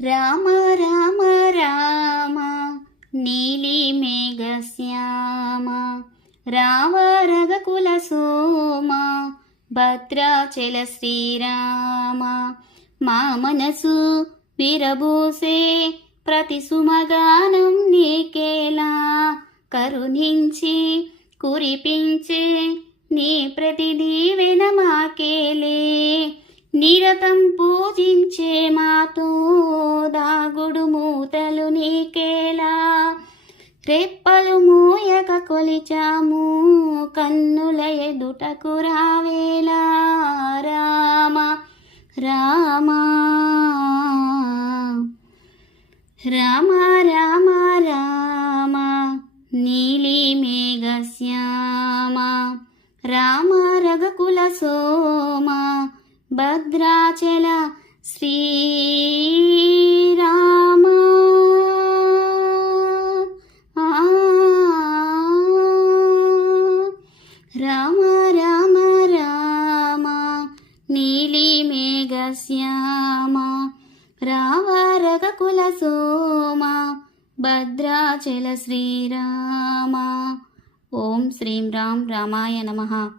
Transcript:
రామ రామ రామ నీలి మేఘశ్యామ రామ రఘకుల సోమ భద్రాచల శ్రీరామ మా మనసు విరబోసే ప్రతి సుమగానం నీకేలా కరుణించి కురిపించే నీ ప్రతి దీవెన నిత్యం పూజించే మాతో దాగుడు మూతలు నీకేలా. రెప్పలు మూయక కొలిచాము కన్నుల ఎదుటకు రావేలా. రామ రామ రామ రామ రామ నీలి మేఘశ్యామ రామ రఘకుల సోమ భద్రాచల శ్రీరామ. రామ రామ రామ నీలి మేఘశ్యామ రావ కుల సోమ భద్రాచల శ్రీరామ. ఓం శ్రీం రామ్ రామాయ నమ.